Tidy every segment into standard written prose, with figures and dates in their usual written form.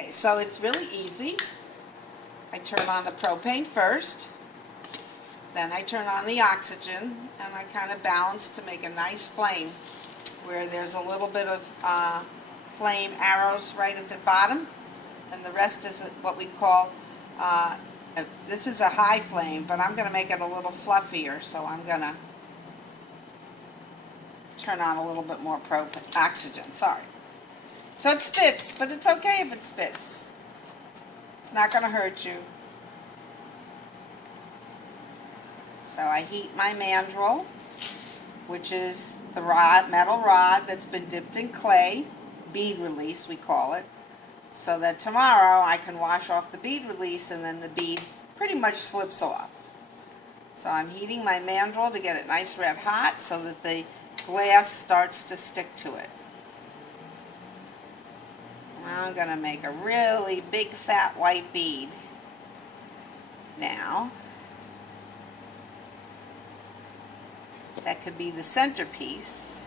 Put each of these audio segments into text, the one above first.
Okay, so it's really easy. I turn on the propane first, then I turn on the oxygen, and I kind of balance to make a nice flame where there's a little bit of flame arrows right at the bottom, and the rest is what we call, this is a high flame, but I'm going to make it a little fluffier, so I'm going to turn on a little bit more oxygen, sorry. So it spits, but it's okay if it spits. It's not going to hurt you. So I heat my mandrel, which is the rod, metal rod that's been dipped in clay, bead release we call it, so that tomorrow I can wash off the bead release and then the bead pretty much slips off. So I'm heating my mandrel to get it nice red hot so that the glass starts to stick to it. Now I'm going to make a really big fat white bead. Now, that could be the centerpiece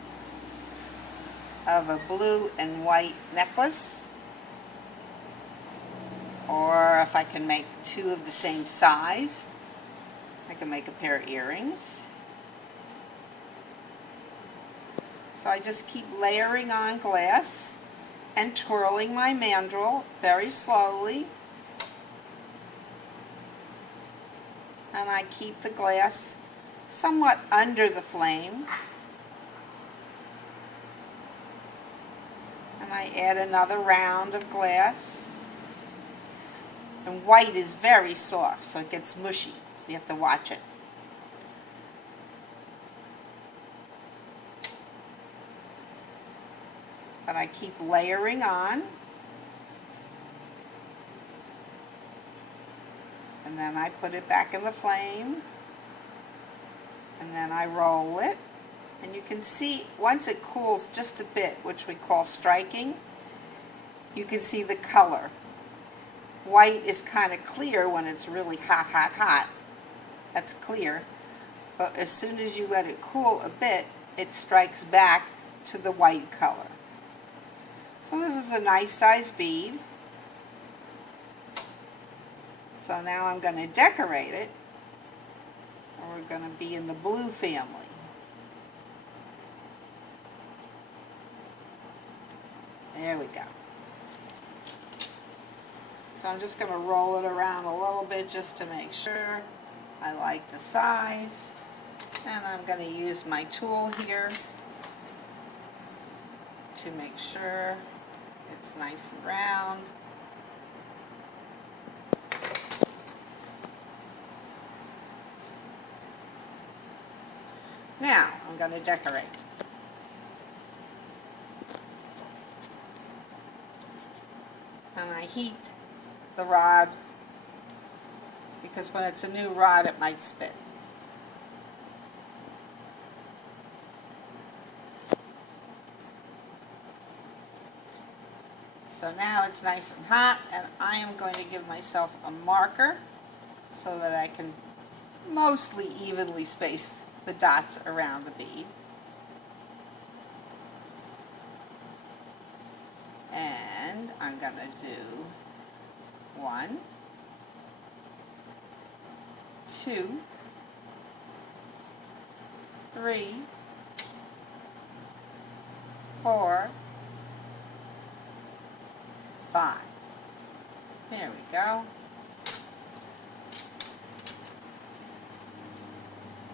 of a blue and white necklace, or if I can make two of the same size, I can make a pair of earrings. So I just keep layering on glass and twirling my mandrel very slowly, and I keep the glass somewhat under the flame, and I add another round of glass. And white is very soft, so it gets mushy, so you have to watch it. But I keep layering on, and then I put it back in the flame, and then I roll it, and you can see once it cools just a bit, which we call striking, you can see the color. White is kind of clear when it's really hot, hot, hot. That's clear. But as soon as you let it cool a bit, it strikes back to the white color. So this is a nice size bead. So now I'm going to decorate it. And we're going to be in the blue family. There we go. So I'm just going to roll it around a little bit just to make sure I like the size. And I'm going to use my tool here to make sure it's nice and round. Now I'm going to decorate. And I heat the rod, because when it's a new rod it might spit. So now it's nice and hot, and I am going to give myself a marker so that I can mostly evenly space the dots around the bead. And I'm going to do 1, 2, 3, 4, 5. There we go.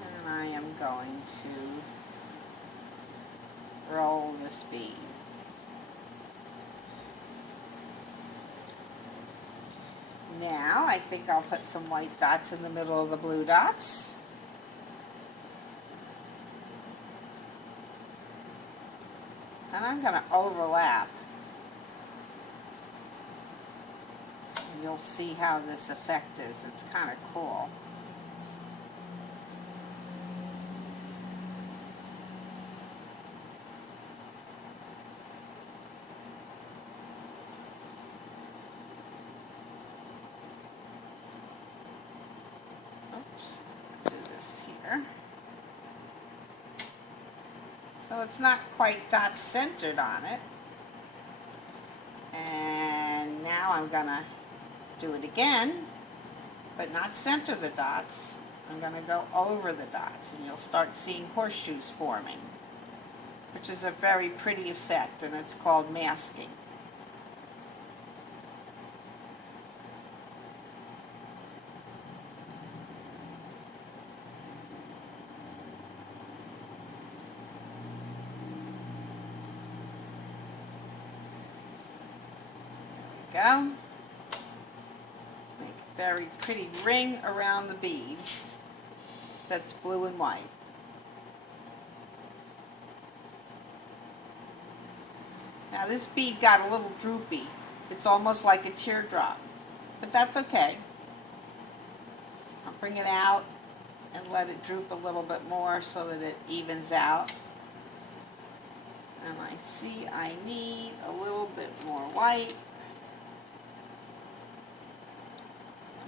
And I am going to roll this bead. Now I think I'll put some white dots in the middle of the blue dots. And I'm going to overlap. And you'll see how this effect is. It's kind of cool. So it's not quite dot centered on it. And now now I'm going to do it again, but not center the dots. I'm going to go over the dots, and you'll start seeing horseshoes forming, which is a very pretty effect, and it's called masking. Go. Make a very pretty ring around the bead that's blue and white. Now this bead got a little droopy. It's almost like a teardrop, but that's okay. I'll bring it out and let it droop a little bit more so that it evens out. And I see I need a little bit more white.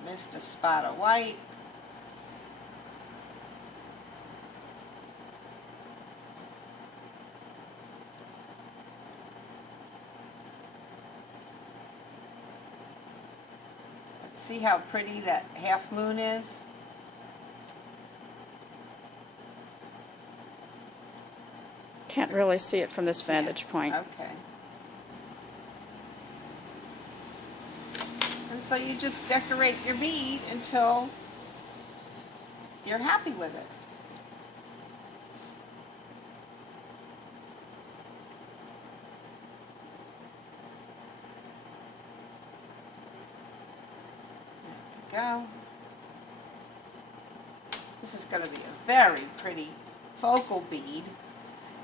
Missed a spot of white. Let's see how pretty that half moon is. Can't really see it from this vantage point. Okay. And so you just decorate your bead until you're happy with it. There we go. This is going to be a very pretty focal bead.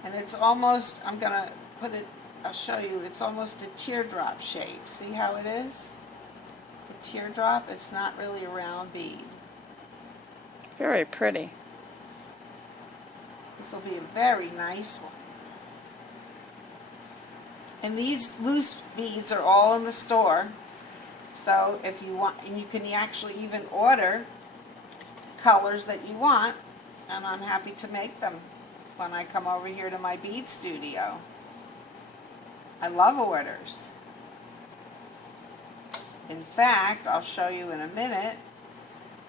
And it's almost, I'm going to put it, I'll show you, it's almost a teardrop shape. See how it is? A teardrop, it's not really a round bead. Very pretty. This will be a very nice one. And these loose beads are all in the store. So if you want, and you can actually even order colors that you want, and I'm happy to make them when I come over here to my bead studio. I love orders. In fact, I'll show you in a minute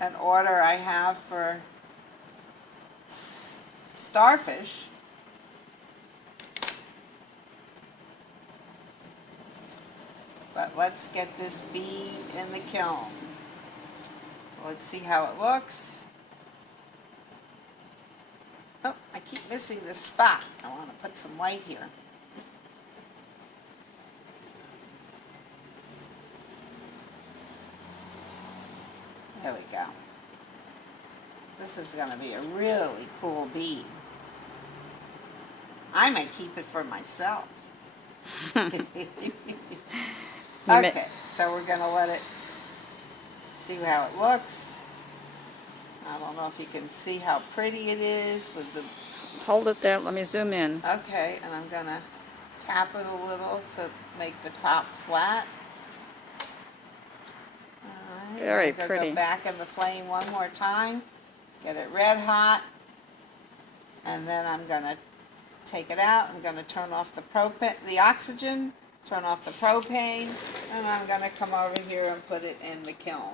an order I have for starfish. But let's get this bead in the kiln. So let's see how it looks. Oh, I keep missing this spot. I want to put some white here. There we go. This is going to be a really cool bead. I might keep it for myself. Okay, so we're going to let it see how it looks. I don't know if you can see how pretty it is with the... Hold it there, let me zoom in. Okay, and I'm going to tap it a little to make the top flat. Alright, Very I'm going pretty. to go back in the flame one more time, get it red hot, and then I'm going to take it out. I'm going to turn off the oxygen, turn off the propane, and I'm going to come over here and put it in the kiln.